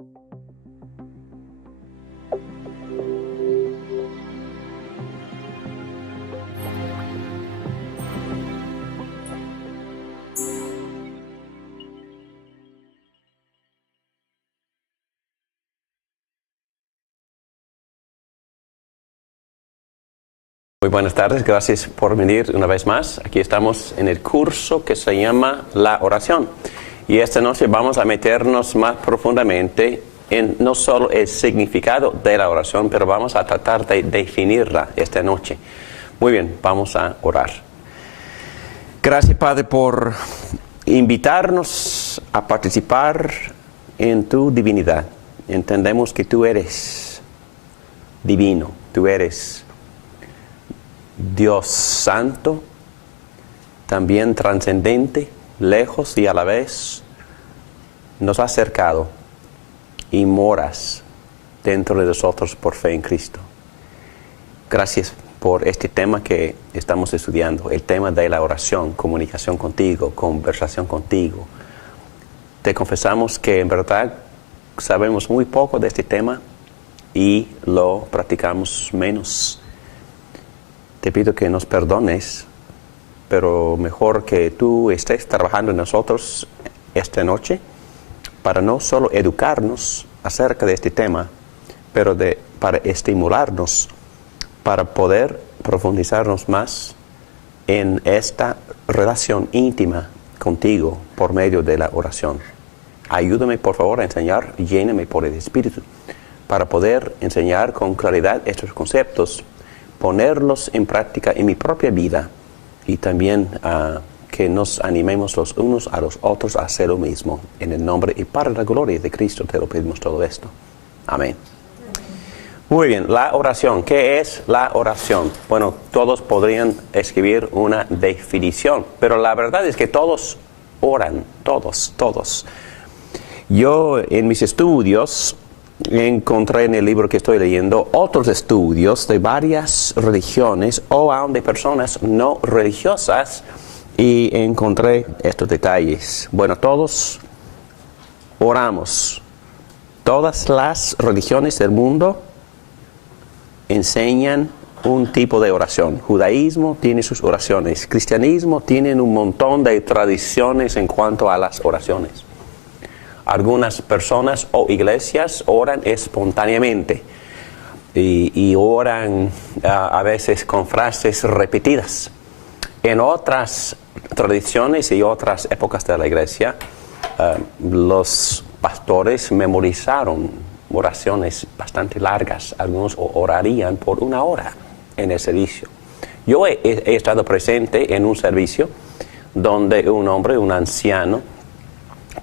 Muy buenas tardes, gracias por venir una vez más. Aquí estamos en el curso que se llama La Oración. Y esta noche vamos a meternos más profundamente en no solo el significado de la oración, pero vamos a tratar de definirla esta noche. Muy bien, vamos a orar. Gracias, Padre, por invitarnos a participar en tu divinidad. Entendemos que tú eres divino, tú eres Dios santo, también trascendente, lejos y a la vez nos has acercado y moras dentro de nosotros por fe en Cristo. Gracias por este tema que estamos estudiando, el tema de la oración, comunicación contigo, conversación contigo. Te confesamos que en verdad sabemos muy poco de este tema y lo practicamos menos. Te pido que nos perdones, pero mejor que tú estés trabajando en nosotros esta noche para no solo educarnos acerca de este tema, pero para estimularnos, para poder profundizarnos más en esta relación íntima contigo por medio de la oración. Ayúdame, por favor, a enseñar, lléname por el Espíritu, para poder enseñar con claridad estos conceptos, ponerlos en práctica en mi propia vida y también que nos animemos los unos a los otros a hacer lo mismo. En el nombre y para la gloria de Cristo te lo pedimos todo esto. Amén. Muy bien, la oración. ¿Qué es la oración? Bueno, todos podrían escribir una definición, pero la verdad es que todos oran, todos. Yo en mis estudios encontré en el libro que estoy leyendo otros estudios de varias religiones o aún de personas no religiosas y encontré estos detalles. Bueno, todos oramos. Todas las religiones del mundo enseñan un tipo de oración. Judaísmo tiene sus oraciones. Cristianismo tiene un montón de tradiciones en cuanto a las oraciones. Algunas personas o iglesias oran espontáneamente y oran a veces con frases repetidas. En otras tradiciones y otras épocas de la iglesia, los pastores memorizaron oraciones bastante largas. Algunos orarían por 1 hora en el servicio. Yo he estado presente en un servicio donde un hombre, un anciano,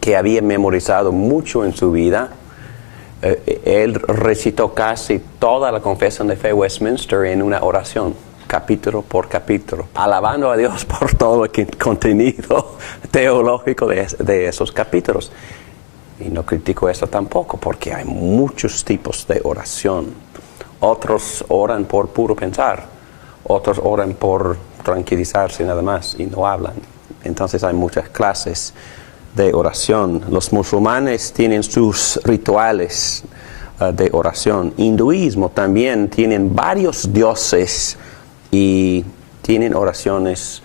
que había memorizado mucho en su vida, él recitó casi toda la confesión de fe Westminster en una oración, capítulo por capítulo, alabando a Dios por todo el contenido teológico de esos capítulos. Y no critico eso tampoco, porque hay muchos tipos de oración. Otros oran por puro pensar, otros oran por tranquilizarse nada más y no hablan. Entonces hay muchas clases de oración. Los musulmanes tienen sus rituales de oración. Hinduismo también tienen varios dioses y tienen oraciones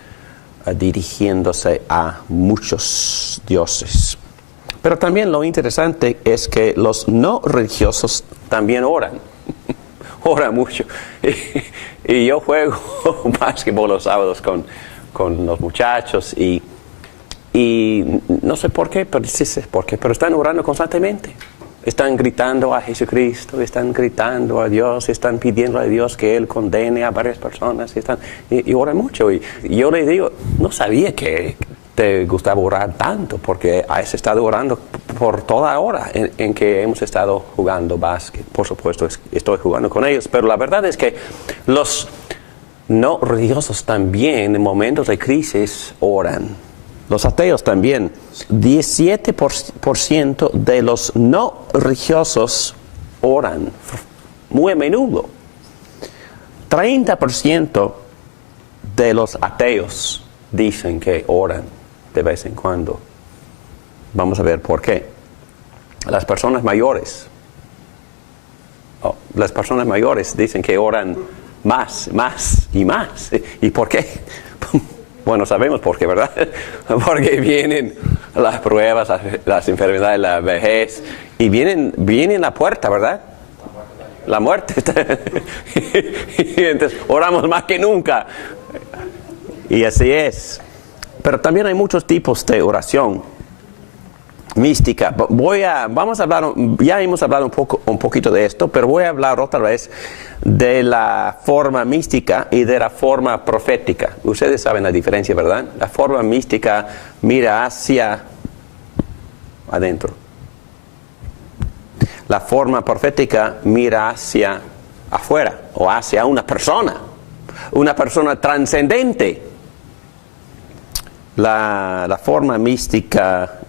dirigiéndose a muchos dioses. Pero también lo interesante es que los no religiosos también oran. Oran mucho. Y yo juego básquetbol los sábados con los muchachos y no sé por qué, pero sí sé por qué, pero están orando constantemente. Están gritando a Jesucristo, están gritando a Dios, están pidiendo a Dios que Él condene a varias personas, y oran mucho. Y yo le digo, no sabía que te gustaba orar tanto, porque has estado orando por toda hora en que hemos estado jugando básquet. Por supuesto, estoy jugando con ellos, pero la verdad es que los no religiosos también en momentos de crisis oran. Los ateos también. 17% de los no religiosos oran muy a menudo. 30% de los ateos dicen que oran de vez en cuando. Vamos a ver por qué. las personas mayores. Las personas mayores dicen que oran más, más y más. ¿Y por qué? Bueno, sabemos por qué, ¿verdad? Porque vienen las pruebas, las enfermedades, la vejez, y viene la puerta, ¿verdad? La muerte. Y entonces oramos más que nunca. Y así es. Pero también hay muchos tipos de oración mística. Vamos a hablar, ya hemos hablado un poquito de esto, pero voy a hablar otra vez de la forma mística y de la forma profética. Ustedes saben la diferencia, ¿verdad? La forma mística mira hacia adentro. La forma profética mira hacia afuera o hacia una persona trascendente. La forma mística,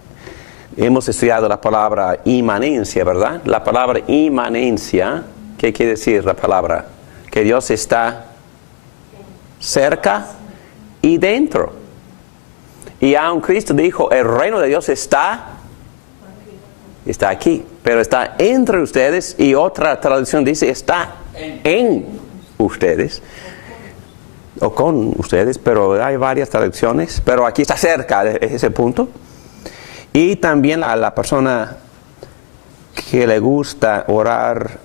hemos estudiado la palabra inmanencia, ¿verdad? La palabra inmanencia, ¿qué quiere decir la palabra? Que Dios está cerca y dentro. Y aun Cristo dijo, el reino de Dios está aquí, pero está entre ustedes, y otra traducción dice, está en ustedes, o con ustedes, pero hay varias traducciones, pero aquí está cerca de ese punto. Y también a la persona que le gusta orar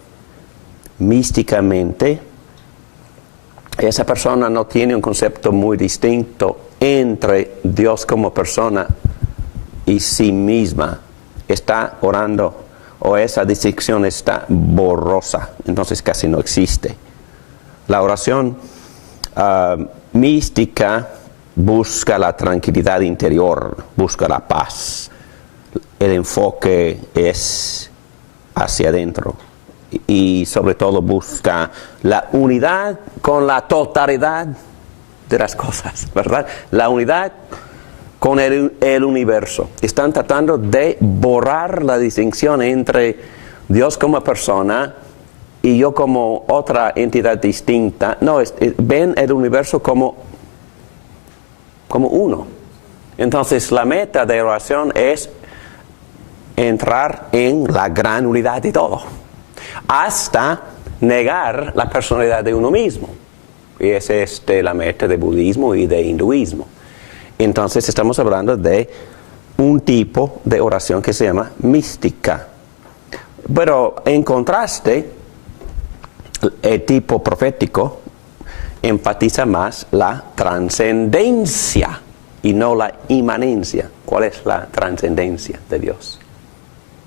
místicamente, esa persona no tiene un concepto muy distinto entre Dios como persona y sí misma. Está orando, o esa distinción está borrosa, entonces casi no existe. La oración mística busca la tranquilidad interior, busca la paz. El enfoque es hacia adentro y sobre todo busca la unidad con la totalidad de las cosas, ¿verdad? La unidad con el universo. Están tratando de borrar la distinción entre Dios como persona y yo como otra entidad distinta. No, ven el universo como uno. Entonces la meta de oración es entrar en la gran unidad de todo, hasta negar la personalidad de uno mismo. Y esa es la meta de budismo y de hinduismo. Entonces estamos hablando de un tipo de oración que se llama mística. Pero en contraste, el tipo profético enfatiza más la trascendencia y no la inmanencia. ¿Cuál es la trascendencia de Dios?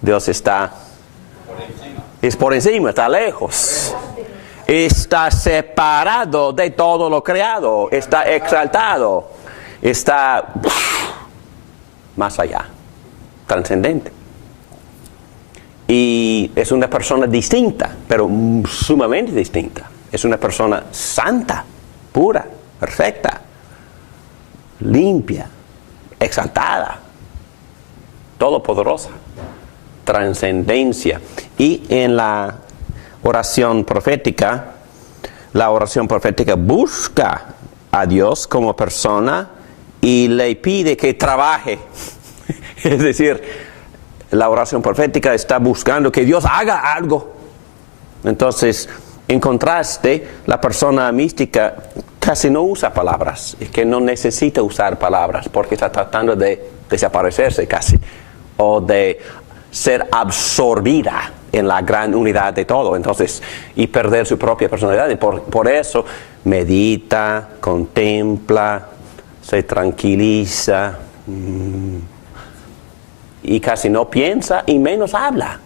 Dios está por encima, está lejos, está separado de todo lo creado, está exaltado, está más allá, trascendente. Y es una persona distinta, pero sumamente distinta. Es una persona santa, pura, perfecta, limpia, exaltada, todopoderosa. Trascendencia. Y en la oración profética busca a Dios como persona y le pide que trabaje. Es decir, la oración profética está buscando que Dios haga algo. Entonces, en contraste, la persona mística casi no usa palabras, es que no necesita usar palabras porque está tratando de desaparecerse casi, o de ser absorbida en la gran unidad de todo, entonces, y perder su propia personalidad. Y por eso medita, contempla, se tranquiliza, y casi no piensa y menos habla.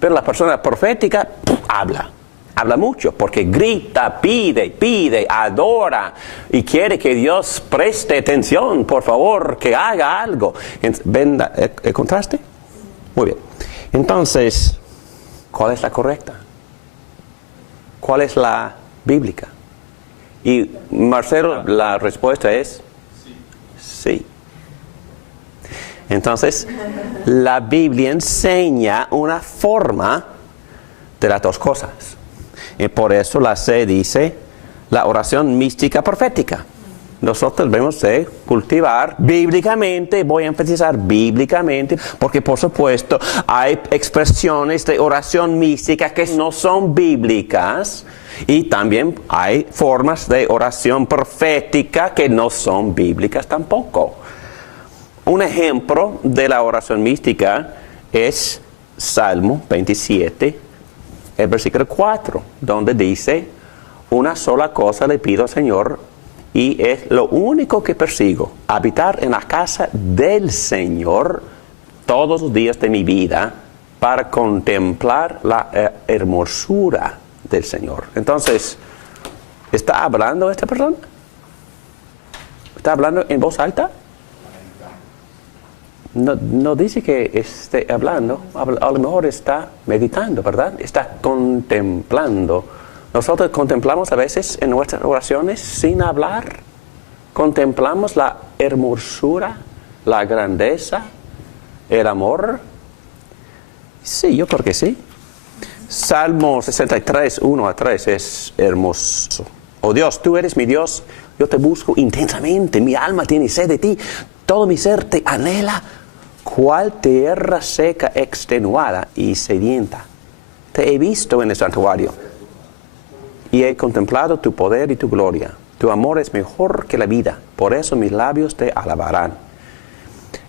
Pero la persona profética habla mucho, porque grita, pide, adora, y quiere que Dios preste atención, por favor, que haga algo. ¿Ven el contraste? Muy bien. Entonces, ¿cuál es la correcta? ¿Cuál es la bíblica? Y Marcelo, la respuesta es sí. Entonces, la Biblia enseña una forma de las dos cosas. Y por eso la C dice la oración mística profética. nosotros debemos de cultivar bíblicamente, voy a enfatizar bíblicamente, porque por supuesto hay expresiones de oración mística que no son bíblicas y también hay formas de oración profética que no son bíblicas tampoco. Un ejemplo de la oración mística es Salmo 27, el versículo 4, donde dice: una sola cosa le pido al Señor, y es lo único que persigo, habitar en la casa del Señor todos los días de mi vida para contemplar la hermosura del Señor. Entonces, ¿está hablando esta persona? ¿Está hablando en voz alta? No dice que esté hablando, a lo mejor está meditando, ¿verdad? Está contemplando. Nosotros contemplamos a veces en nuestras oraciones sin hablar. Contemplamos la hermosura, la grandeza, el amor. Sí, yo creo que sí. Salmo 63, 1 a 3 es hermoso. Oh Dios, tú eres mi Dios, yo te busco intensamente, mi alma tiene sed de ti, todo mi ser te anhela, cual tierra seca, extenuada y sedienta. Te he visto en el santuario y he contemplado tu poder y tu gloria. Tu amor es mejor que la vida, por eso mis labios te alabarán.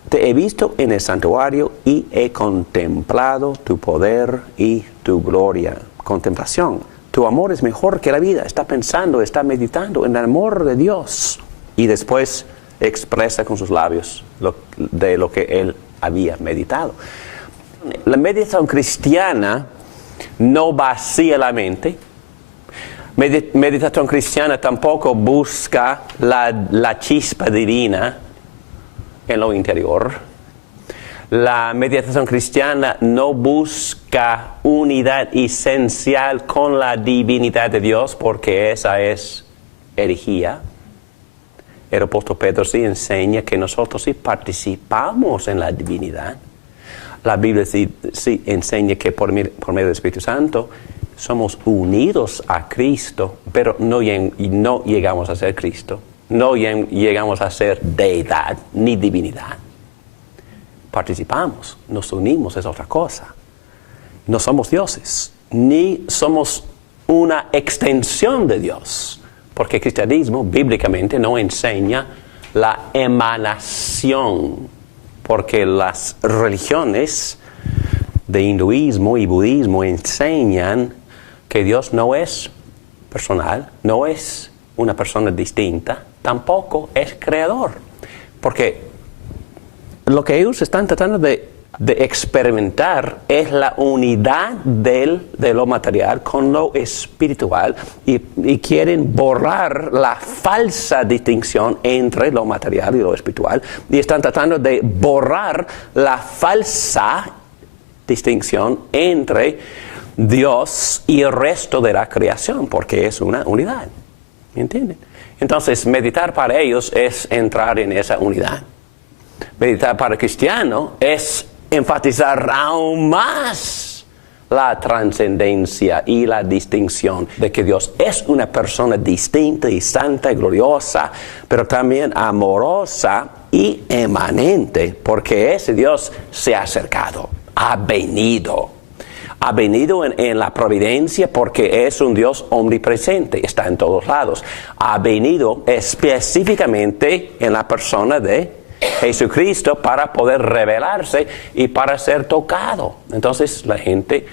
Te he visto en el santuario y he contemplado tu poder y tu gloria. Contemplación. Tu amor es mejor que la vida. Está pensando, está meditando en el amor de Dios. Y después expresa con sus labios de lo que él había meditado. La meditación cristiana no vacía la mente. Meditación cristiana tampoco busca la chispa divina en lo interior. La meditación cristiana no busca unidad esencial con la divinidad de Dios, porque esa es herejía. El apóstol Pedro sí enseña que nosotros sí participamos en la divinidad. La Biblia sí enseña que por medio del Espíritu Santo somos unidos a Cristo, pero no llegamos a ser Cristo. No llegamos a ser deidad ni divinidad. Participamos, nos unimos, es otra cosa. No somos dioses, ni somos una extensión de Dios, porque el cristianismo bíblicamente no enseña la emanación, porque las religiones de hinduismo y budismo enseñan que Dios no es personal, no es una persona distinta, tampoco es creador. Porque lo que ellos están tratando de experimentar es la unidad de lo material con lo espiritual y quieren borrar la falsa distinción entre lo material y lo espiritual y están tratando de borrar la falsa distinción entre Dios y el resto de la creación, porque es una unidad. ¿Me entienden? Entonces, meditar para ellos es entrar en esa unidad. Meditar para el cristiano es enfatizar aún más la trascendencia y la distinción de que Dios es una persona distinta y santa y gloriosa, pero también amorosa y emanente, porque ese Dios se ha acercado, ha venido en la providencia porque es un Dios omnipresente, está en todos lados. Ha venido específicamente en la persona de Jesucristo para poder revelarse y para ser tocado. Entonces la gente,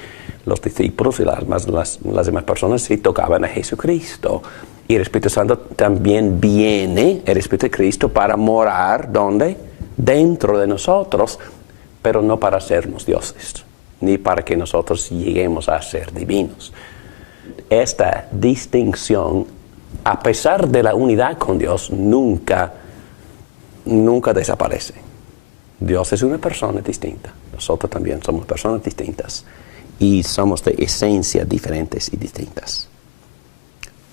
los discípulos y las demás personas sí tocaban a Jesucristo. Y el Espíritu Santo también viene, el Espíritu de Cristo, para morar, ¿dónde? Dentro de nosotros, pero no para hacernos dioses, ni para que nosotros lleguemos a ser divinos. Esta distinción, a pesar de la unidad con Dios, nunca desaparece. Dios es una persona distinta. Nosotros también somos personas distintas y somos de esencia diferentes y distintas.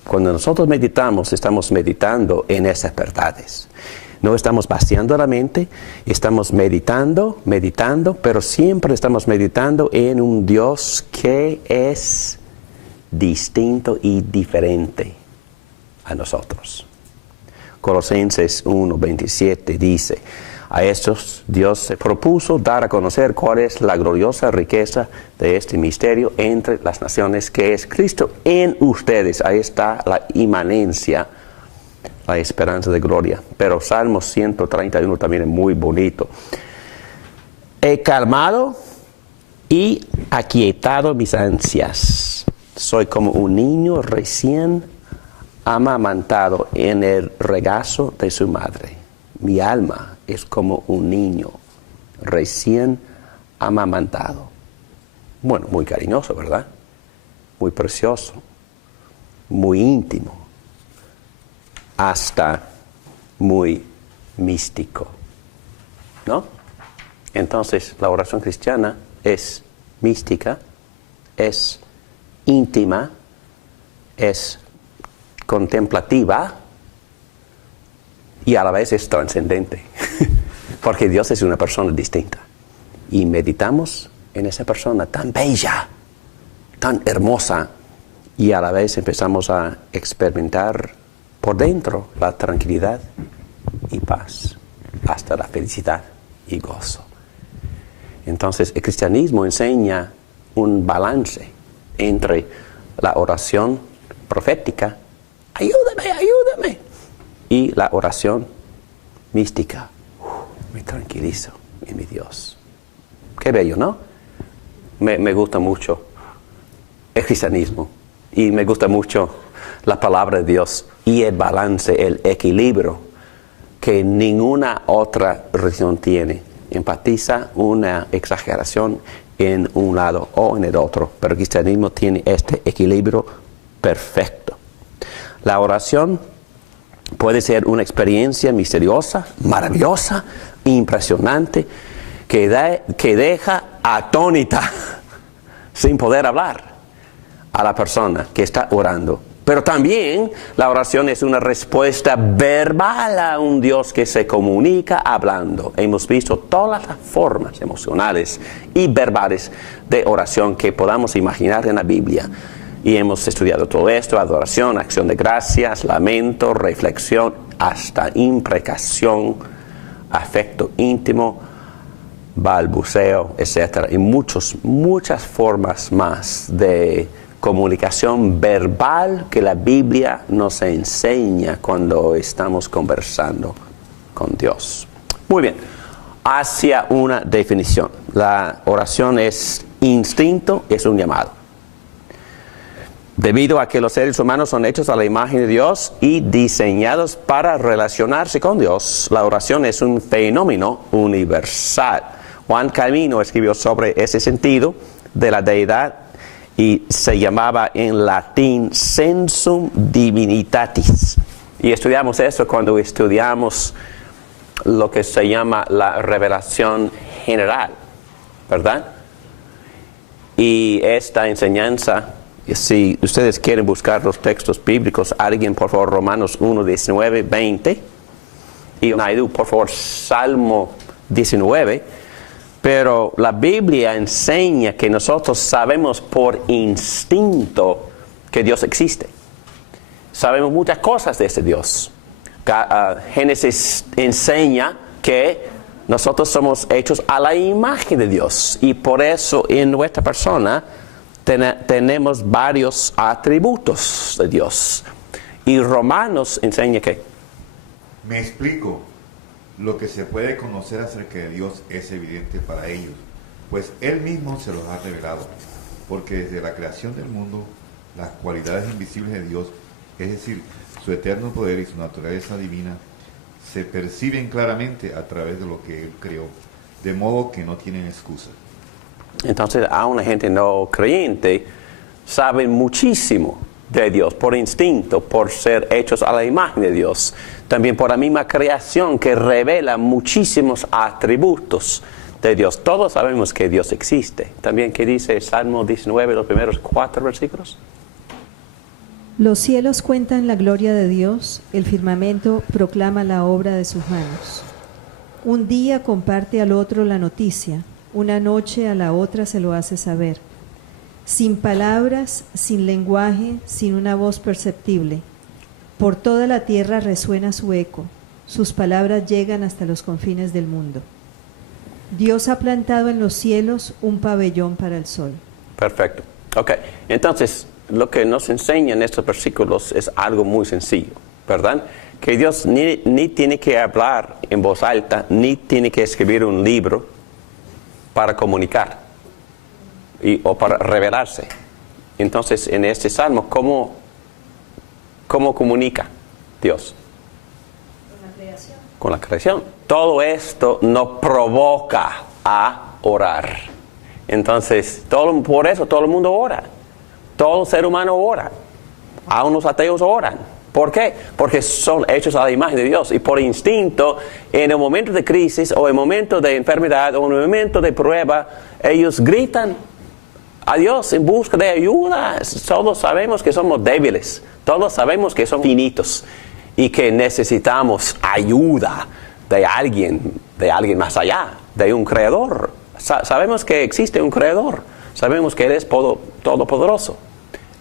Cuando nosotros meditamos, estamos meditando en esas verdades. No estamos vaciando la mente, estamos meditando, pero siempre estamos meditando en un Dios que es distinto y diferente a nosotros. Colosenses 1:27 dice, a estos Dios se propuso dar a conocer cuál es la gloriosa riqueza de este misterio entre las naciones, que es Cristo en ustedes. Ahí está la inmanencia, la esperanza de gloria. Pero Salmo 131 también es muy bonito. He calmado y aquietado mis ansias. Soy como un niño recién amamantado en el regazo de su madre. Mi alma es como un niño recién amamantado. Bueno, muy cariñoso, ¿verdad? Muy precioso, muy íntimo, hasta muy místico, ¿no? Entonces, la oración cristiana es mística, es íntima, es contemplativa y a la vez es trascendente, porque Dios es una persona distinta y meditamos en esa persona tan bella, tan hermosa, y a la vez empezamos a experimentar por dentro la tranquilidad y paz, hasta la felicidad y gozo. Entonces, el cristianismo enseña un balance entre la oración profética, ayúdame, ayúdame, y la oración mística, me tranquilizo en mi Dios. Qué bello, ¿no? Me gusta mucho el cristianismo y me gusta mucho la palabra de Dios y el balance, el equilibrio que ninguna otra religión tiene. Enfatiza una exageración en un lado o en el otro, pero el cristianismo tiene este equilibrio perfecto. La oración puede ser una experiencia misteriosa, maravillosa, impresionante, que deja atónita, sin poder hablar, a la persona que está orando. Pero también la oración es una respuesta verbal a un Dios que se comunica hablando. Hemos visto todas las formas emocionales y verbales de oración que podamos imaginar en la Biblia. Y hemos estudiado todo esto: adoración, acción de gracias, lamento, reflexión, hasta imprecación, afecto íntimo, balbuceo, etc. Y muchas formas más de comunicación verbal que la Biblia nos enseña cuando estamos conversando con Dios. Muy bien, hacia una definición. La oración es instinto, es un llamado. Debido a que los seres humanos son hechos a la imagen de Dios y diseñados para relacionarse con Dios, la oración es un fenómeno universal. Juan Calvino escribió sobre ese sentido de la deidad y se llamaba en latín sensum divinitatis. Y estudiamos eso cuando estudiamos lo que se llama la revelación general, ¿verdad? Y esta enseñanza, si ustedes quieren buscar los textos bíblicos, alguien por favor Romanos 1, 19, 20, y Naidu por favor Salmo 19, pero la Biblia enseña que nosotros sabemos por instinto que Dios existe. Sabemos muchas cosas de ese Dios. Génesis enseña que nosotros somos hechos a la imagen de Dios y por eso en nuestra persona tenemos varios atributos de Dios. Y Romanos enseña que... Me explico. Lo que se puede conocer acerca de Dios es evidente para ellos, pues Él mismo se los ha revelado, porque desde la creación del mundo, las cualidades invisibles de Dios, es decir, su eterno poder y su naturaleza divina, se perciben claramente a través de lo que Él creó, de modo que no tienen excusa. Entonces, a una gente no creyente sabe muchísimo de Dios, por instinto, por ser hechos a la imagen de Dios. También por la misma creación que revela muchísimos atributos de Dios. Todos sabemos que Dios existe. También, ¿qué dice Salmo 19, los primeros 4 versículos? Los cielos cuentan la gloria de Dios, el firmamento proclama la obra de sus manos. Un día comparte al otro la noticia, una noche a la otra se lo hace saber. Sin palabras, sin lenguaje, sin una voz perceptible. Por toda la tierra resuena su eco, sus palabras llegan hasta los confines del mundo. Dios ha plantado en los cielos un pabellón para el sol. Perfecto. Ok, entonces lo que nos enseñan estos versículos es algo muy sencillo, ¿verdad? Que Dios ni tiene que hablar en voz alta, ni tiene que escribir un libro para comunicar o para revelarse. Entonces, en este salmo, ¿cómo comunica Dios? Con la creación. Con la creación. Todo esto nos provoca a orar. Entonces, por eso todo el mundo ora. Todo ser humano ora. Aún los ateos oran. ¿Por qué? Porque son hechos a la imagen de Dios. Y por instinto, en el momento de crisis, o en el momento de enfermedad, o en el momento de prueba, ellos gritan a Dios en busca de ayuda. Todos sabemos que somos débiles. Todos sabemos que somos finitos. Y que necesitamos ayuda de alguien más allá, de un creador. Sabemos que existe un creador. Sabemos que Él es todopoderoso,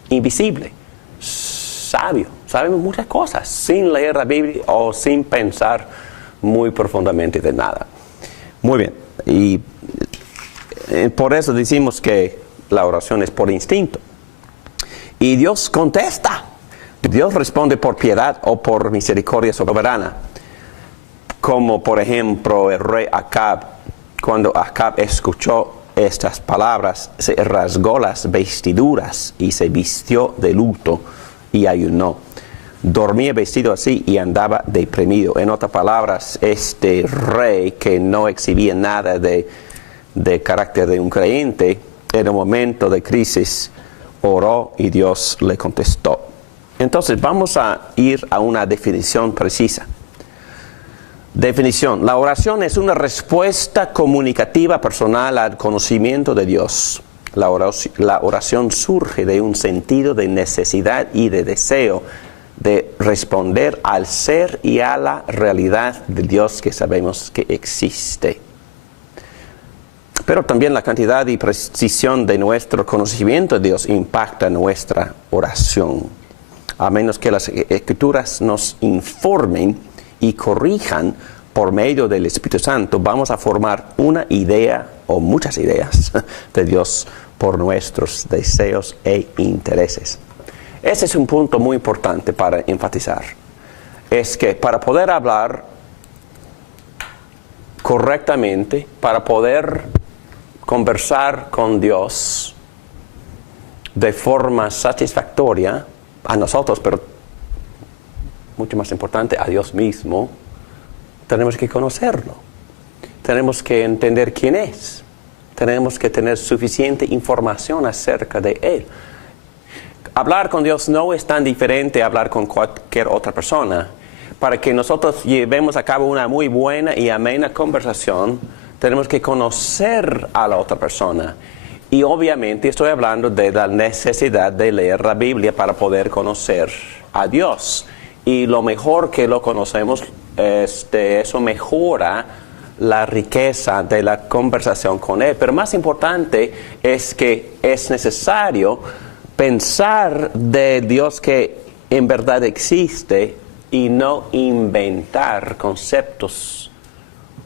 invisible, sabio. Sabemos muchas cosas sin leer la Biblia o sin pensar muy profundamente de nada. Muy bien. Y por eso decimos que la oración es por instinto. Y Dios contesta. Dios responde por piedad o por misericordia soberana. Como por ejemplo el rey Acab. Cuando Acab escuchó estas palabras, se rasgó las vestiduras y se vistió de luto y ayunó. Dormía vestido así y andaba deprimido. En otras palabras, este rey que no exhibía nada de carácter de un creyente, en un momento de crisis, oró y Dios le contestó. Entonces vamos a ir a una definición precisa. Definición. La oración es una respuesta comunicativa personal al conocimiento de Dios. La oración surge de un sentido de necesidad y de deseo de responder al ser y a la realidad de Dios que sabemos que existe. Pero también la cantidad y precisión de nuestro conocimiento de Dios impacta nuestra oración. A menos que las Escrituras nos informen y corrijan por medio del Espíritu Santo, vamos a formar una idea o muchas ideas de Dios por nuestros deseos e intereses. Ese es un punto muy importante para enfatizar. Es que para poder hablar correctamente, para poder conversar con Dios de forma satisfactoria a nosotros, pero mucho más importante, a Dios mismo, tenemos que conocerlo. Tenemos que entender quién es. Tenemos que tener suficiente información acerca de Él. Hablar con Dios no es tan diferente a hablar con cualquier otra persona. Para que nosotros llevemos a cabo una muy buena y amena conversación, tenemos que conocer a la otra persona. Y obviamente estoy hablando de la necesidad de leer la Biblia para poder conocer a Dios. Y lo mejor que lo conocemos, eso mejora la riqueza de la conversación con Él. Pero más importante es que es necesario pensar de Dios que en verdad existe y no inventar conceptos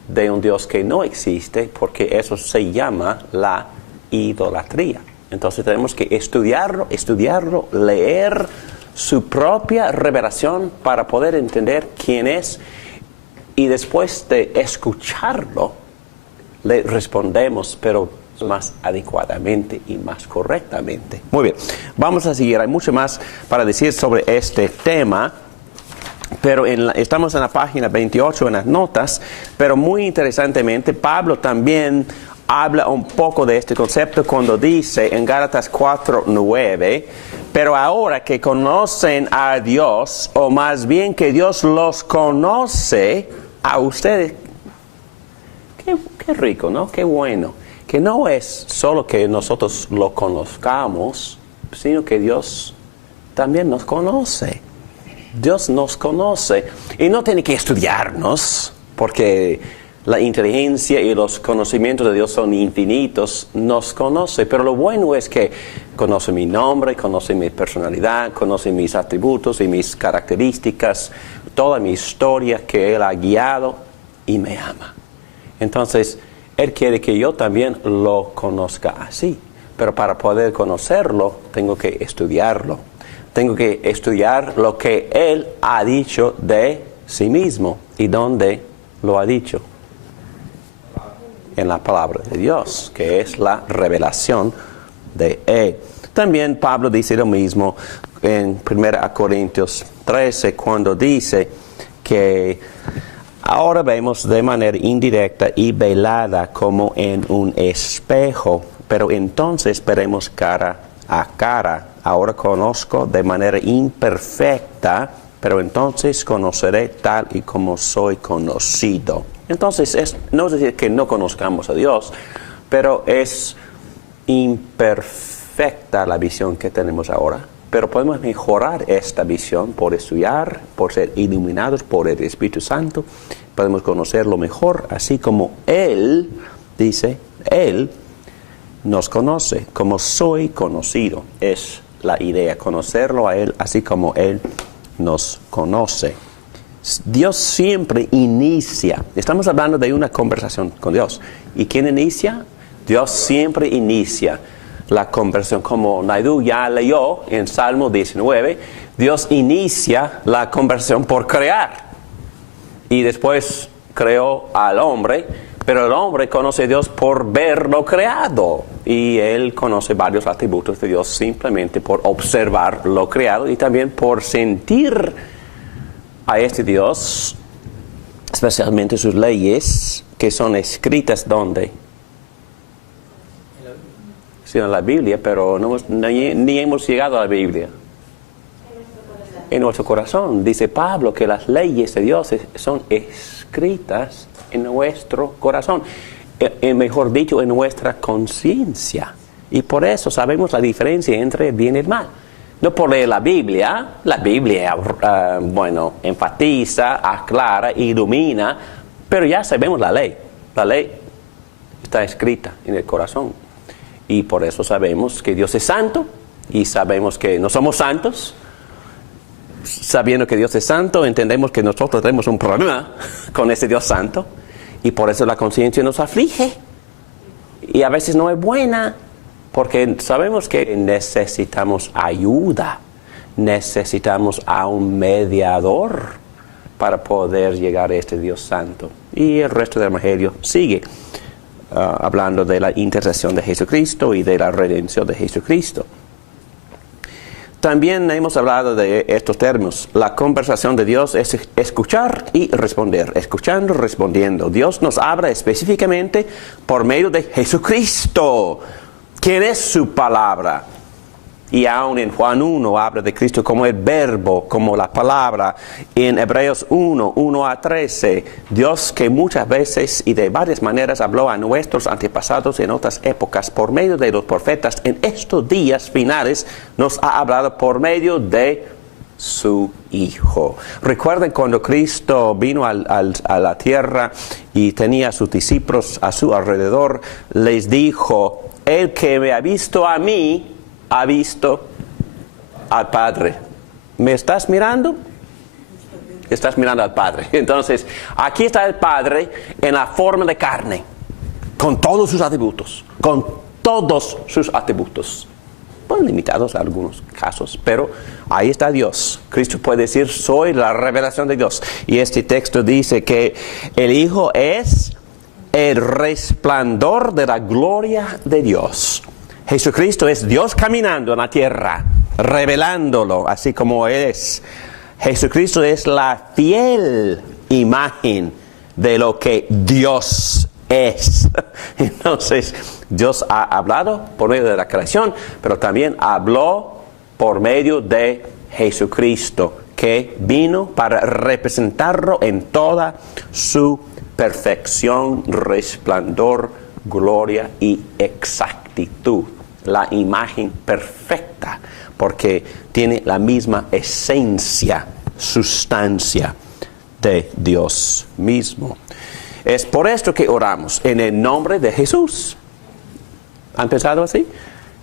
de un Dios que no existe, porque eso se llama la idolatría. Entonces tenemos que estudiarlo, leer su propia revelación para poder entender quién es, y después de escucharlo le respondemos, pero más adecuadamente y más correctamente. Muy bien, vamos a seguir. Hay mucho más para decir sobre este tema, pero estamos en la página 28 en las notas, pero muy interesantemente Pablo también habla un poco de este concepto cuando dice en Gálatas 4:9, pero ahora que conocen a Dios, o más bien que Dios los conoce a ustedes, qué rico, ¿no? Qué bueno. Que no es solo que nosotros lo conozcamos, sino que Dios también nos conoce. Dios nos conoce y no tiene que estudiarnos, porque la inteligencia y los conocimientos de Dios son infinitos, nos conoce. Pero lo bueno es que conoce mi nombre, conoce mi personalidad, conoce mis atributos y mis características, toda mi historia que Él ha guiado y me ama. Entonces, Él quiere que yo también lo conozca así. Pero para poder conocerlo, tengo que estudiarlo. Tengo que estudiar lo que Él ha dicho de sí mismo. ¿Y dónde lo ha dicho? En la palabra de Dios, que es la revelación de Él. También Pablo dice lo mismo en 1 Corintios 13, cuando dice que ahora vemos de manera indirecta y velada como en un espejo, pero entonces veremos cara a cara. Ahora conozco de manera imperfecta, pero entonces conoceré tal y como soy conocido. Entonces, no es decir que no conozcamos a Dios, pero es imperfecta la visión que tenemos ahora. Pero podemos mejorar esta visión por estudiar, por ser iluminados por el Espíritu Santo. Podemos conocerlo mejor, así como Él, dice, Él nos conoce, como soy conocido. Es la idea, conocerlo a Él, así como Él nos conoce. Dios siempre inicia. Estamos hablando de una conversación con Dios. ¿Y quién inicia? Dios siempre inicia la conversación. Como Naidu ya leyó en Salmo 19, Dios inicia la conversación por crear. Y después creó al hombre, pero el hombre conoce a Dios por ver lo creado. Y él conoce varios atributos de Dios simplemente por observar lo creado y también por sentir a este Dios, especialmente sus leyes, que son escritas ¿dónde? Sí, en la Biblia, pero ni hemos llegado a la Biblia. En nuestro corazón. Dice Pablo que las leyes de Dios son escritas en nuestro corazón. Mejor dicho, en nuestra conciencia. Y por eso sabemos la diferencia entre el bien y el mal. No por leer la Biblia enfatiza, aclara, ilumina, pero ya sabemos la ley. La ley está escrita en el corazón. Y por eso sabemos que Dios es santo y sabemos que no somos santos. Sabiendo que Dios es santo, entendemos que nosotros tenemos un problema con ese Dios santo. Y por eso la conciencia nos aflige. Y a veces no es buena. Porque sabemos que necesitamos ayuda, necesitamos a un mediador para poder llegar a este Dios santo. Y el resto del Evangelio sigue hablando de la intercesión de Jesucristo y de la redención de Jesucristo. También hemos hablado de estos términos. La conversación de Dios es escuchar y responder, escuchando, respondiendo. Dios nos habla específicamente por medio de Jesucristo. ¿Quién es su palabra? Y aún en Juan 1 habla de Cristo como el verbo, como la palabra. En Hebreos 1 a 13, Dios que muchas veces y de varias maneras habló a nuestros antepasados en otras épocas por medio de los profetas, en estos días finales nos ha hablado por medio de su Hijo. Recuerden cuando Cristo vino a la tierra y tenía a sus discípulos a su alrededor, les dijo: el que me ha visto a mí, ha visto al Padre. ¿Me estás mirando? Estás mirando al Padre. Entonces, aquí está el Padre en la forma de carne, con todos sus atributos, Bueno, limitados a algunos casos, pero ahí está Dios. Cristo puede decir: soy la revelación de Dios. Y este texto dice que el Hijo es el resplandor de la gloria de Dios. Jesucristo es Dios caminando en la tierra, revelándolo así como Él es. Jesucristo es la fiel imagen de lo que Dios es. Entonces, Dios ha hablado por medio de la creación, pero también habló por medio de Jesucristo, que vino para representarlo en toda su perfección, resplandor, gloria y exactitud. La imagen perfecta, porque tiene la misma esencia, sustancia de Dios mismo. Es por esto que oramos, en el nombre de Jesús. ¿Han pensado así?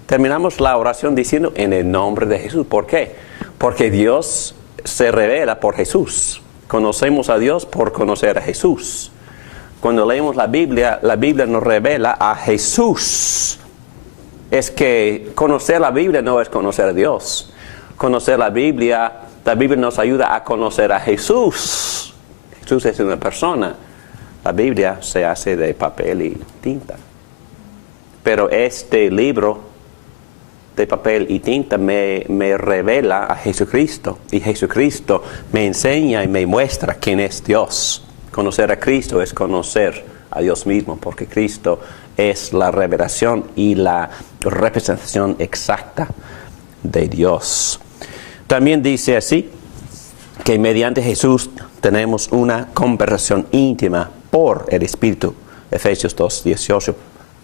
Terminamos la oración diciendo en el nombre de Jesús. ¿Por qué? Porque Dios se revela por Jesús. Conocemos a Dios por conocer a Jesús. Cuando leemos la Biblia nos revela a Jesús. Es que conocer la Biblia no es conocer a Dios. Conocer la Biblia nos ayuda a conocer a Jesús. Jesús es una persona. La Biblia se hace de papel y tinta. Pero este libro de papel y tinta me revela a Jesucristo. Y Jesucristo me enseña y me muestra quién es Dios. Conocer a Cristo es conocer a Dios mismo, porque Cristo es la revelación y la representación exacta de Dios. También dice así, que mediante Jesús tenemos una conversación íntima por el Espíritu. Efesios 2:18.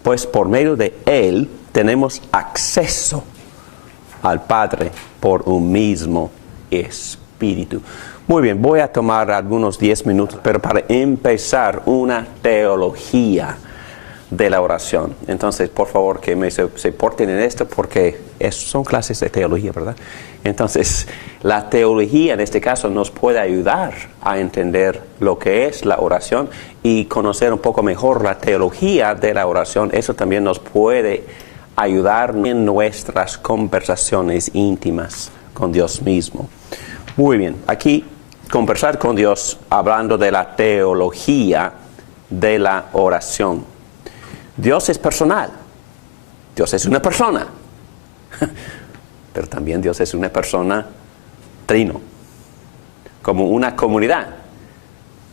Pues por medio de Él tenemos acceso al Padre por un mismo Espíritu. Muy bien, voy a tomar algunos 10 minutos, pero para empezar una teología de la oración. Entonces, por favor, que se porten en esto, porque son clases de teología, ¿verdad? Entonces, la teología en este caso nos puede ayudar a entender lo que es la oración y conocer un poco mejor la teología de la oración. Eso también nos puede ayudar en nuestras conversaciones íntimas con Dios mismo. Muy bien, aquí conversar con Dios hablando de la teología de la oración. Dios es personal. Dios es una persona. Pero también Dios es una persona trino, como una comunidad.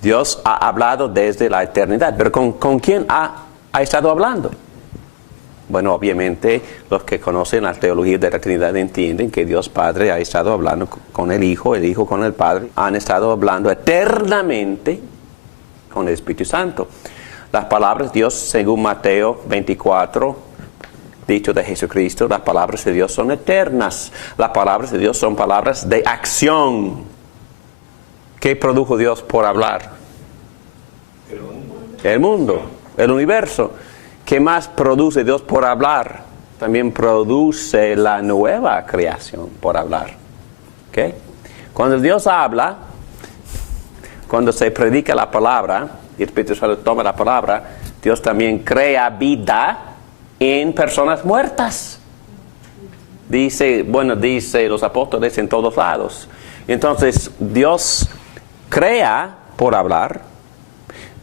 Dios ha hablado desde la eternidad, pero ¿con quién ha estado hablando? Bueno, obviamente los que conocen la teología de la Trinidad entienden que Dios Padre ha estado hablando con el Hijo con el Padre, han estado hablando eternamente con el Espíritu Santo. Las palabras de Dios, según Mateo 24, dicho de Jesucristo, las palabras de Dios son eternas. Las palabras de Dios son palabras de acción. ¿Qué produjo Dios por hablar? El mundo, el universo. ¿Qué más produce Dios por hablar? También produce la nueva creación por hablar. ¿Okay? Cuando Dios habla, cuando se predica la palabra, y el Espíritu Santo toma la palabra, Dios también crea vida en personas muertas. Dice los apóstoles en todos lados. Entonces, Dios crea por hablar,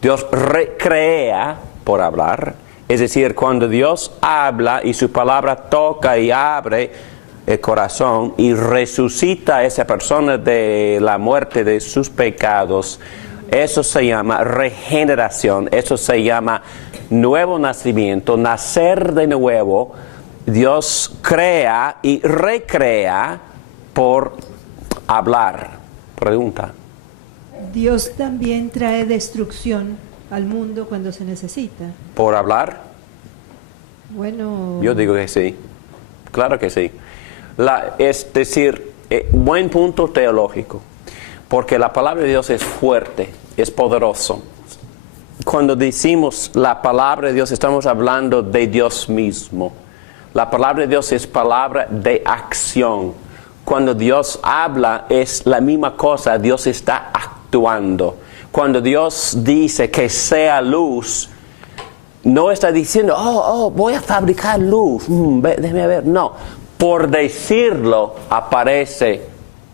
Dios recrea por hablar. Es decir, cuando Dios habla y su palabra toca y abre el corazón y resucita a esa persona de la muerte de sus pecados, eso se llama regeneración, eso se llama nuevo nacimiento, nacer de nuevo. Dios crea y recrea por hablar. Pregunta. Dios también trae destrucción al mundo cuando se necesita. ¿Por hablar? Bueno. Yo digo que sí. Claro que sí. Es decir, buen punto teológico. Porque la palabra de Dios es fuerte, es poderoso. Cuando decimos la palabra de Dios, estamos hablando de Dios mismo. La palabra de Dios es palabra de acción. Cuando Dios habla es la misma cosa, Dios está actuando. Cuando Dios dice que sea luz, no está diciendo, voy a fabricar luz, déjeme ver. No, por decirlo aparece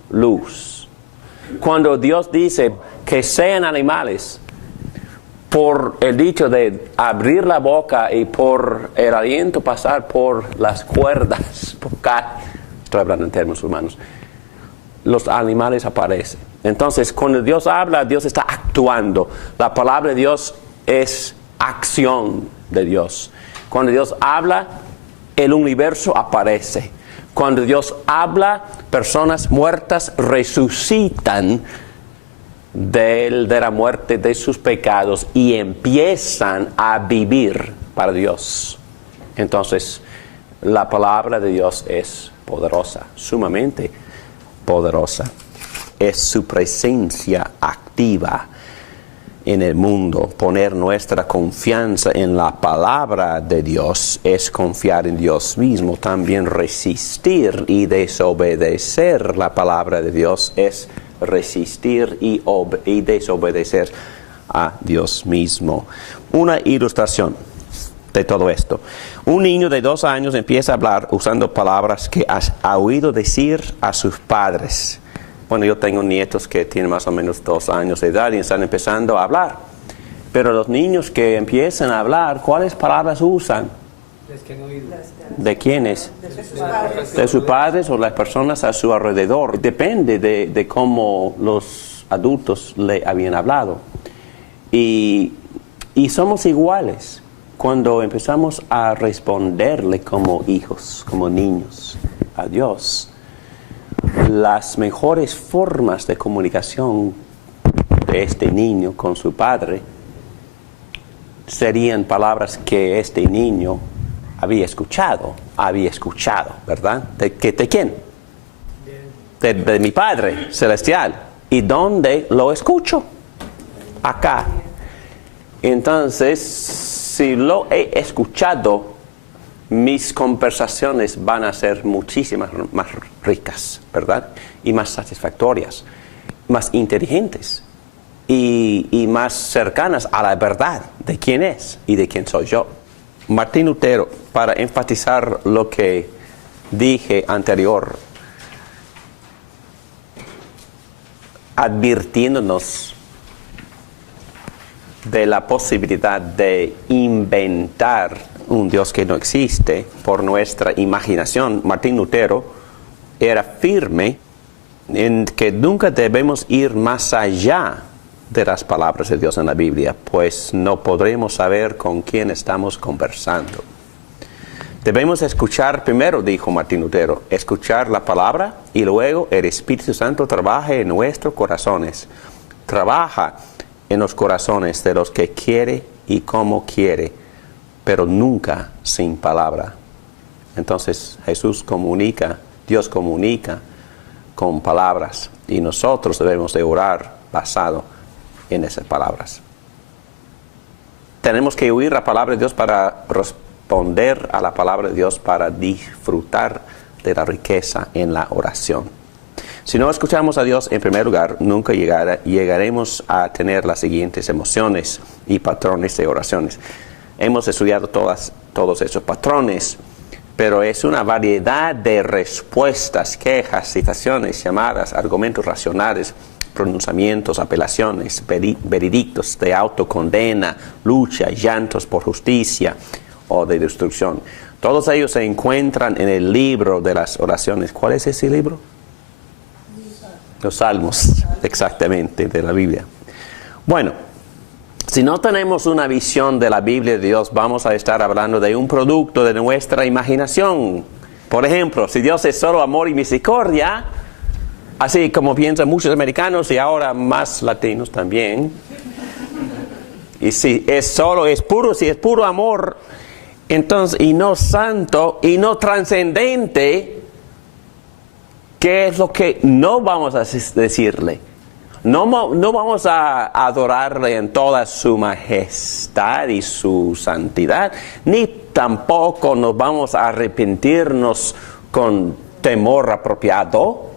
luz. Cuando Dios dice que sean animales, por el dicho de abrir la boca y por el aliento pasar por las cuerdas, estoy hablando en términos humanos, los animales aparecen. Entonces, cuando Dios habla, Dios está actuando. La palabra de Dios es acción de Dios. Cuando Dios habla, el universo aparece. Cuando Dios habla, personas muertas resucitan de la muerte de sus pecados y empiezan a vivir para Dios. Entonces, la palabra de Dios es poderosa, sumamente poderosa. Es su presencia activa. en el mundo. Poner nuestra confianza en la palabra de Dios es confiar en Dios mismo. También resistir y desobedecer la palabra de Dios es resistir y desobedecer a Dios mismo. Una ilustración de todo esto. Un niño de 2 años empieza a hablar usando palabras que ha oído decir a sus padres. Bueno, yo tengo nietos que tienen más o menos 2 años de edad y están empezando a hablar. Pero los niños que empiezan a hablar, ¿cuáles palabras usan? ¿De quiénes? De sus padres o las personas a su alrededor. Depende de cómo los adultos le habían hablado. Y somos iguales cuando empezamos a responderle como hijos, como niños, a Dios. Las mejores formas de comunicación de este niño con su padre serían palabras que este niño había escuchado, ¿verdad? ¿De quién? De mi Padre Celestial. ¿Y dónde lo escucho? Acá. Entonces, si lo he escuchado, mis conversaciones van a ser muchísimas más ricas, ¿verdad? Y más satisfactorias, más inteligentes y más cercanas a la verdad de quién es y de quién soy yo. Martín Lutero, para enfatizar lo que dije anterior, advirtiéndonos de la posibilidad de inventar un Dios que no existe por nuestra imaginación, Martín Lutero era firme en que nunca debemos ir más allá de las palabras de Dios en la Biblia, pues no podremos saber con quién estamos conversando. Debemos escuchar primero, dijo Martín Lutero, escuchar la palabra y luego el Espíritu Santo trabaja en nuestros corazones. Trabaja en los corazones de los que quiere y como quiere, pero nunca sin palabra. Entonces Jesús comunica, Dios comunica con palabras y nosotros debemos de orar basado en esas palabras. Tenemos que oír la palabra de Dios para responder a la palabra de Dios, para disfrutar de la riqueza en la oración. Si no escuchamos a Dios en primer lugar, nunca llegaremos a tener las siguientes emociones y patrones de oraciones. Hemos estudiado todos esos patrones, pero es una variedad de respuestas, quejas, citaciones, llamadas, argumentos racionales, pronunciamientos, apelaciones, veredictos de autocondena, lucha, llantos por justicia o de destrucción. Todos ellos se encuentran en el libro de las oraciones. ¿Cuál es ese libro? Los Salmos, exactamente, de la Biblia. Bueno, si no tenemos una visión de la Biblia de Dios, vamos a estar hablando de un producto de nuestra imaginación. Por ejemplo, si Dios es solo amor y misericordia, así como piensan muchos americanos y ahora más latinos también, y si es puro amor, entonces, y no santo, y no trascendente, ¿qué es lo que no vamos a decirle? No vamos a adorarle en toda su majestad y su santidad, ni tampoco nos vamos a arrepentirnos con temor apropiado,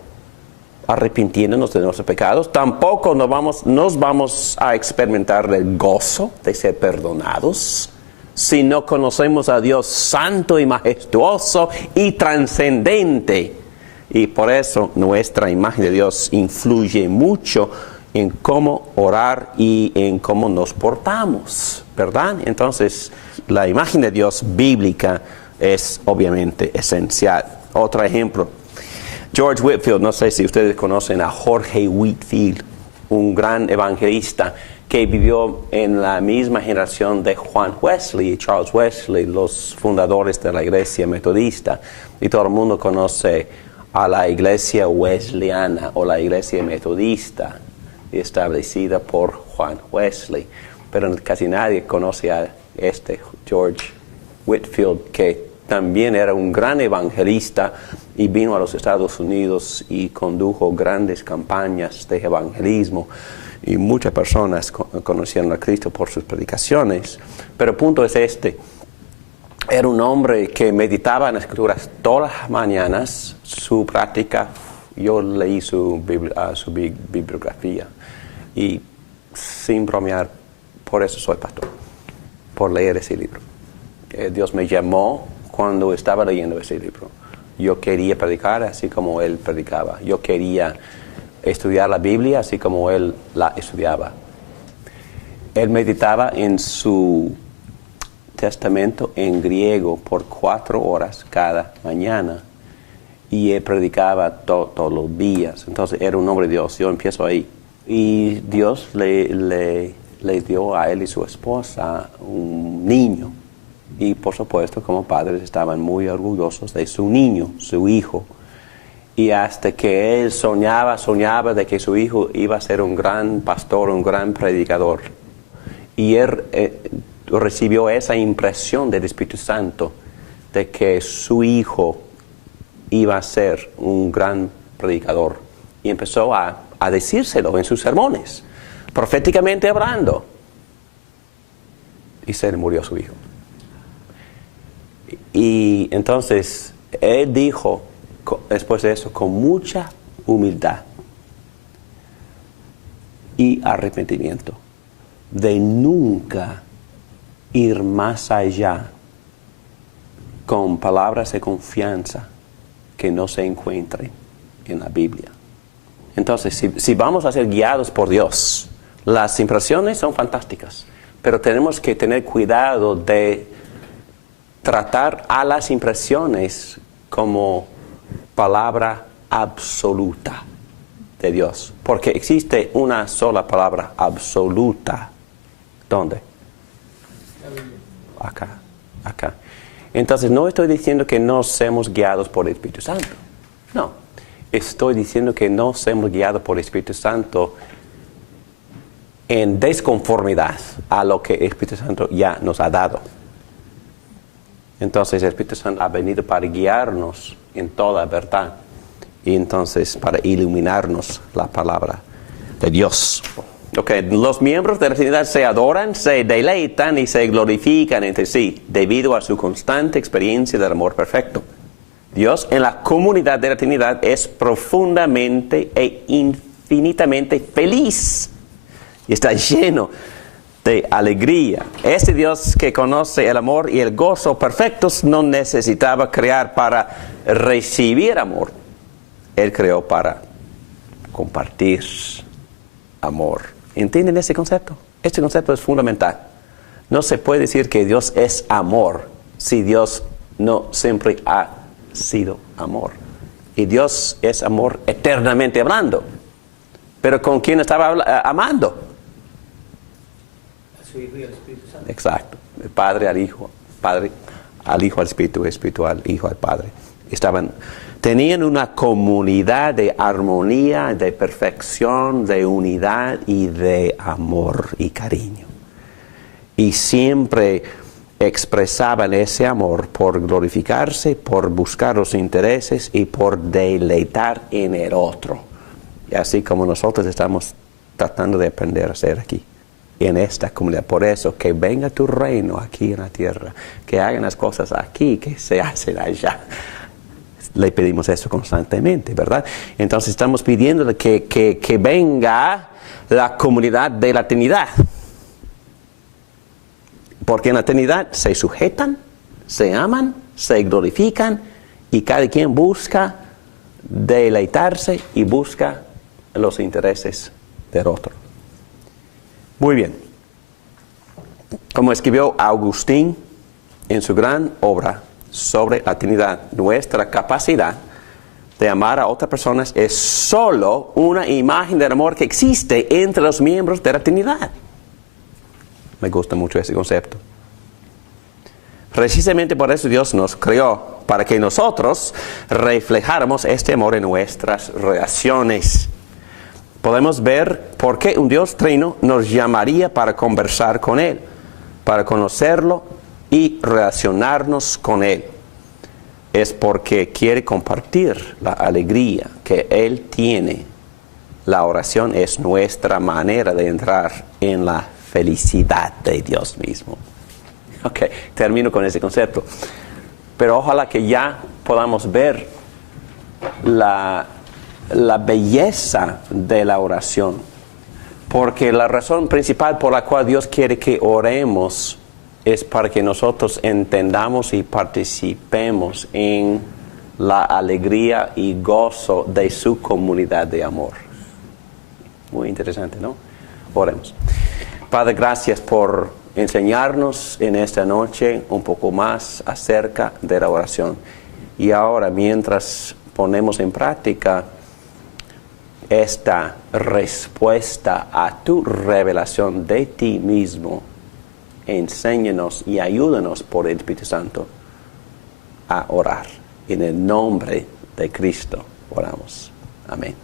arrepintiéndonos de nuestros pecados. Tampoco nos vamos a experimentar el gozo de ser perdonados si no conocemos a Dios santo y majestuoso y trascendente. Y por eso nuestra imagen de Dios influye mucho en cómo orar y en cómo nos portamos, ¿verdad? Entonces, la imagen de Dios bíblica es obviamente esencial. Otro ejemplo, George Whitefield, no sé si ustedes conocen a Jorge Whitefield, un gran evangelista que vivió en la misma generación de Juan Wesley y Charles Wesley, los fundadores de la iglesia metodista. Y todo el mundo conoce a la iglesia wesleyana o la iglesia metodista establecida por Juan Wesley. Pero casi nadie conoce a George Whitefield, que también era un gran evangelista y vino a los Estados Unidos y condujo grandes campañas de evangelismo y muchas personas conocieron a Cristo por sus predicaciones. Pero el punto es este: era un hombre que meditaba en las Escrituras todas las mañanas. Su práctica, yo leí su bibliografía y, sin bromear, por eso soy pastor, por leer ese libro. Dios me llamó cuando estaba leyendo ese libro. Yo quería predicar así como él predicaba. Yo quería estudiar la Biblia así como él la estudiaba. Él meditaba en su testamento en griego por 4 horas cada mañana y él predicaba todos los días. Entonces era un hombre de Dios. Yo empiezo ahí. Y Dios le dio a él y su esposa un niño. Y por supuesto, como padres, estaban muy orgullosos de su niño, su hijo. Y hasta que él soñaba de que su hijo iba a ser un gran pastor, un gran predicador. Y él recibió esa impresión del Espíritu Santo de que su hijo iba a ser un gran predicador. Y empezó a decírselo en sus sermones, proféticamente hablando. Y se le murió su hijo. Y entonces él dijo, después de eso, con mucha humildad y arrepentimiento, de nunca ir más allá con palabras de confianza que no se encuentren en la Biblia. Entonces, si vamos a ser guiados por Dios, las impresiones son fantásticas, pero tenemos que tener cuidado de tratar a las impresiones como palabra absoluta de Dios. Porque existe una sola palabra absoluta. ¿Dónde? Acá. Entonces no estoy diciendo que no seamos guiados por el Espíritu Santo. No. Estoy diciendo que no seamos guiados por el Espíritu Santo en desconformidad a lo que el Espíritu Santo ya nos ha dado. Entonces el Espíritu Santo ha venido para guiarnos en toda verdad y entonces para iluminarnos la palabra de Dios. Los miembros de la Trinidad se adoran, se deleitan y se glorifican entre sí debido a su constante experiencia del amor perfecto. Dios en la comunidad de la Trinidad es profundamente e infinitamente feliz y está lleno de alegría. Este Dios que conoce el amor y el gozo perfectos no necesitaba crear para recibir amor. Él creó para compartir amor. ¿Entienden ese concepto? Este concepto es fundamental. No se puede decir que Dios es amor si Dios no siempre ha sido amor. Y Dios es amor eternamente hablando. Pero ¿con quién estaba amando? Su Hijo y al Espíritu Santo. Exacto. El Padre al Hijo al Espíritu, Espíritu al Hijo al Padre. Tenían una comunidad de armonía, de perfección, de unidad y de amor y cariño. Y siempre expresaban ese amor por glorificarse, por buscar los intereses y por deleitar en el otro. Y así como nosotros estamos tratando de aprender a hacer aquí, en esta comunidad. Por eso, que venga tu reino aquí en la tierra, que hagan las cosas aquí, que se hacen allá. Le pedimos eso constantemente, ¿verdad? Entonces estamos pidiéndole que venga la comunidad de la Trinidad. Porque en la Trinidad se sujetan, se aman, se glorifican y cada quien busca deleitarse y busca los intereses del otro. Muy bien. Como escribió Agustín en su gran obra sobre la Trinidad, nuestra capacidad de amar a otras personas es solo una imagen del amor que existe entre los miembros de la Trinidad. Me gusta mucho ese concepto. Precisamente por eso Dios nos creó, para que nosotros reflejáramos este amor en nuestras relaciones. Podemos ver por qué un Dios trino nos llamaría para conversar con Él, para conocerlo y relacionarnos con Él. es porque quiere compartir la alegría que Él tiene. La oración es nuestra manera de entrar en la felicidad de Dios mismo. Ok, termino con ese concepto. Pero ojalá que ya podamos ver la belleza de la oración. Porque la razón principal por la cual Dios quiere que oremos es para que nosotros entendamos y participemos en la alegría y gozo de su comunidad de amor. Muy interesante, ¿no? Oremos. Padre, gracias por enseñarnos en esta noche un poco más acerca de la oración. Y ahora, mientras ponemos en práctica esta respuesta a tu revelación de ti mismo, enséñanos y ayúdanos por el Espíritu Santo a orar. En el nombre de Cristo oramos. Amén.